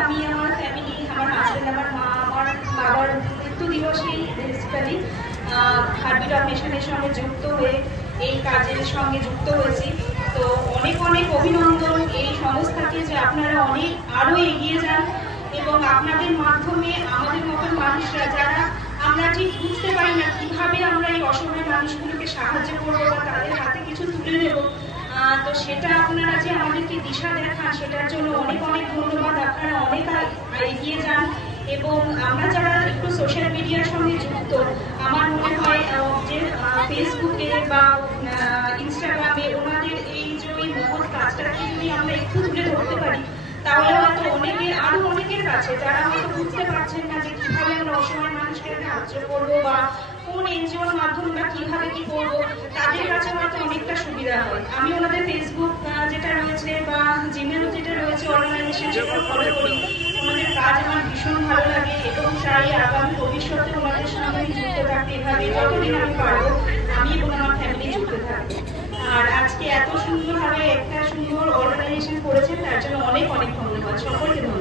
আমি আমার ফ্যামিলি, আমার হাজব্যান্ড, আমার মা, আমার বাবার মৃত্যু দিবসেই বেসিক্যালি হার্টবিট অফ মিশনের সঙ্গে যুক্ত হয়ে এই কাজের সঙ্গে যুক্ত হয়েছি। তো অনেক অনেক অভিনন্দন এই সংস্থাকে যে আপনারা অনেক আরও এগিয়ে যান এবং আপনাদের মাধ্যমে আমাদের মতন মানুষরা যারা আমরা ঠিক বুঝতে পারি না কীভাবে আমরা এই অসহায় মানুষগুলোকে সাহায্য করবো বা তাদের হাতে কিছু তুলে দেবো, তো সেটা আপনারা যে আমাদেরকে দিশা দেখান সেটার জন্য অনেক অনেক ধন্যবাদ। আপনারা অনেক এগিয়ে যান এবং আমরা যারা একটু সোশ্যাল মিডিয়ার সঙ্গে যুক্ত, আমার মনে হয় যে ফেসবুকে বা ইনস্টাগ্রামে ওনাদের এই যে ওই মহৎ কাজটাকে যদি আমরা একটু তুলে ধরতে পারি তাহলে হয়তো আরো অনেকের কাছে যারা হয়তো বুঝতে পারছেন না যে কিভাবে আমরা অসহায় মানুষকে সাহায্য করবো বা কোন এনজিওর মাধ্যমে বা কিভাবে কি করবো, তাদের কাছে হয়তো অনেকটা সুবিধা হয়। আমি ওনাদের ফেসবুক যেটা রয়েছে বা জিমেল যেটা রয়েছে অর্গানাইজেশন, সেটা ফলো করি। ওনাদের কাজ আমার ভীষণ ভালো লাগে এবং চাই আগামী ভবিষ্যতে ওনাদের সঙ্গে যুক্ত থাকতে, এভাবে যতদিন আমি পারবো আমি এবং আমার ফ্যামিলি যুক্ত থাকবো। আর আজকে এত সুন্দরভাবে একটা সুন্দর অর্গানাইজেশন করেছেন তার জন্য অনেক অনেক ধন্যবাদ, সকলকে ধন্যবাদ।